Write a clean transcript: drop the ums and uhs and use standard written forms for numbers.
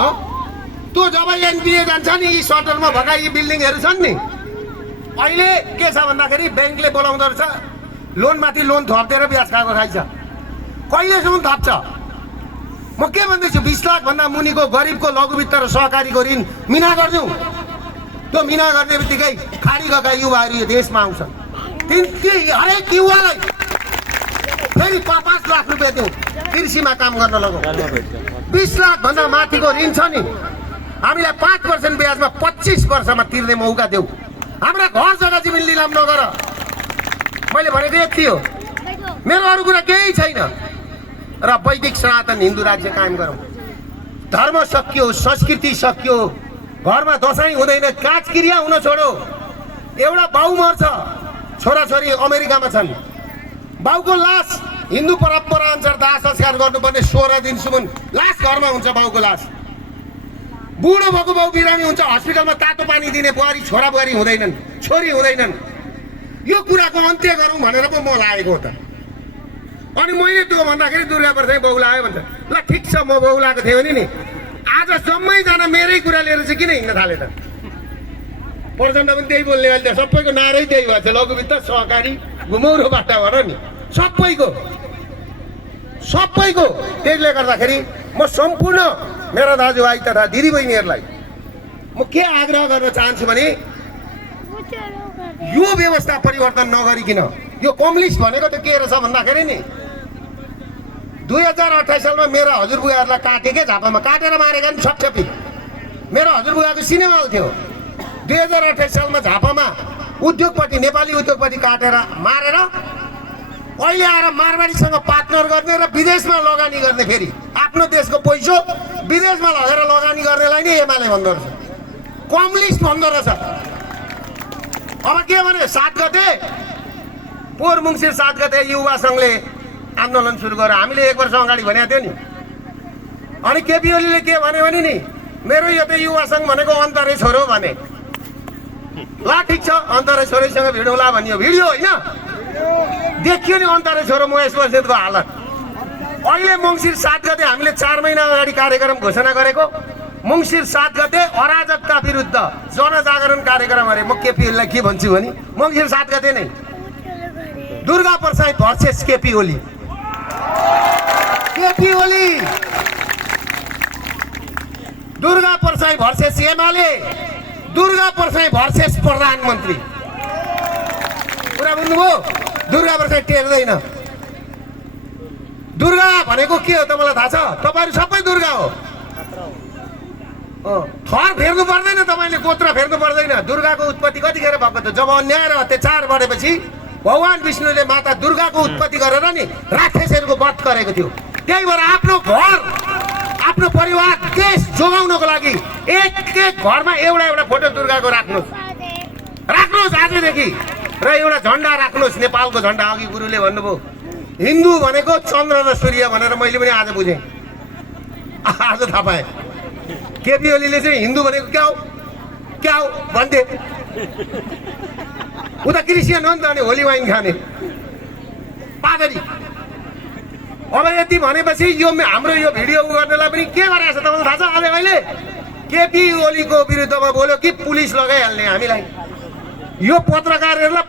त्यो जब एनपिए जान्छ नि यी सटरमा भएका यी बिल्डिङहरू छन् नि अहिले के छ भन्दाखेरि ब्याङ्कले बोलाउँदो रहेछ लोनमाथि लोन थपिदिएर ब्याज खाएको खाइछ कहिलेसम्म थप्छ म के भन्दैछु 20 लाख भन्दा मुनिको गरिबको लघुवित्त र सहकारीको ऋण मिना गरिदिउँ त्यो मिना गर्ने बित्तिकै खाडी गएका युवाहरू यो देशमा आउँछन् हरेक युवालाई फेरि 5 लाख रुपियाँ दिउँ कृषिमा काम गर्न लगाउँ 20 लाख भन्दा माथिको ऋण छ नि हामीलाई 5% ब्याजमा 25 वर्षमा तिर्ने मौका देऊ हाम्रा घर जग्गा जमिन लिलाम नगर मैले भनेको यति हो मेरो अरू कुरा केही छैन र वैदिक सनातन हिन्दू राज्य कायम गरौँ धर्म सकियो संस्कृति सकियो घरमा दसैँ हुँदैन काजक्रिया हुन छोडो एउटा बाउ मर्छ छोराछोरी अमेरिकामा छन् बाउको लास हिन्दू परम्परा अनुसार दाह संस्कार गर्नुपर्ने 16 दिनसम्म लास घरमा हुन्छ बाउको लास बुढो भएको बाउ बिरामी हुन्छ हस्पिटलमा तातो पानी दिने बुहारी छोरा बुहारी हुँदैनन् छोरी हुँदैनन् यो कुराको अन्त्य गरौँ भनेर पो म लागेको हो त अनि मैले त्यो भन्दाखेरि दुर्गा प्रसाद बौलायो भन्छ ल ठिक छ म बौलाएको थिएँ भने नि आज सबैजना मेरै कुरा लिएर चाहिँ किन हिँड्न थाले त प्रचण्ड पनि त्यही बोल्ने अहिले सबैको नारै त्यही भएको छ लघुवित्त सहकारी घुमौरो बाटा भएर नि सबैको त्यसले गर्दाखेरि म सम्पूर्ण मेरा दाजुभाइ तथा दिदीबहिनीहरूलाई म के आग्रह गर्न चाहन्छु भने यो व्यवस्था परिवर्तन नगरिकन यो कम्युनिस्ट भनेको त के रहेछ भन्दाखेरि नि 2028 सालमा मेरा हजुरबुवाहरूलाई काटेकै झापामा काटेर मारेका नि छपछपी मेरो हजुरबुवाको सिनेमा आउँथ्यो 2028 सालमा झापामा उद्योगपति नेपाली उद्योगपति काटेर मारेर अहिले आएर मारवाडीसँग पार्टनर गर्ने र विदेशमा लगानी गर्ने फेरि आफ्नो देशको पैसो विदेशमा लगेर लगानी गर्नेलाई नै एमाले भन्दो रहेछ कम्युनिस्ट भन्दो रहेछ अब के भने 7 गते पोहोर मङ्सिर 7 गते युवा सङ्घले आन्दोलन सुरु गर्यो हामीले 1 वर्ष अगाडि भनेको थियो नि अनि केपी ओलीले के भन्यो भने नि मेरो यो त युवा सङ्घ भनेको अन्तरे छोरो भने ल ठिक छ अन्तरे छोरीसँग भिडौँला भनियो भिडियो होइन देखियो नि अन्तरे छोरो महेश बस्नेतको हालत अहिले मङ्सिर 7 गते हामीले 4 महिना अगाडि कार्यक्रम घोषणा गरेको मङ्सिर 7 गते अराजकता विरुद्ध जनजागरण कार्यक्रम अरे म केपी ओलीलाई के भन्छु भने मङ्सिर 7 गते नै Durga Prasad versus KP Oli Durga Prasad versus Emale Durga Prasad versus प्रधानमन्त्री कुरा बुझ्नुभयो दुर्गा प्रसाद टेर्दैन दुर्गा भनेको के हो तपाईँलाई थाहा छ तपाईँहरू सबै दुर्गा हो थर फेर्नु पर्दैन तपाईँले गोत्र फेर्नु पर्दैन दुर्गाको उत्पत्ति कतिखेर भएको थियो जब अन्याय र अत्याचार बढेपछि भगवान विष्णुले माता दुर्गाको उत्पत्ति गरेर नि राक्षसहरूको वध गरेको थियो त्यही भएर आफ्नो घर आफ्नो परिवार देश जोगाउनको लागि एक घरमा एउटा फोटो दुर्गाको राख्नुहोस् आजदेखि र एउटा झन्डा राख्नुहोस् नेपालको झन्डा अघि गुरुले भन्नुभयो हिन्दू भनेको चन्द्र र सूर्य भनेर मैले पनि आज बुझेँ आज थाहा पाएँ केपी ओलीले चाहिँ हिन्दू भनेको क्या हो भन्थे उता क्रिस्चियन हो नि त अनि होली वाइन खाने पादरी अब यति भनेपछि यो हाम्रो यो भिडियो गर्नेलाई पनि के गरेको छ तपाईँलाई थाहा छ आज अहिले केपी ओलीको विरुद्धमा बोल्यो कि पुलिस लगाइहाल्ने हामीलाई यो पत्रकारहरूलाई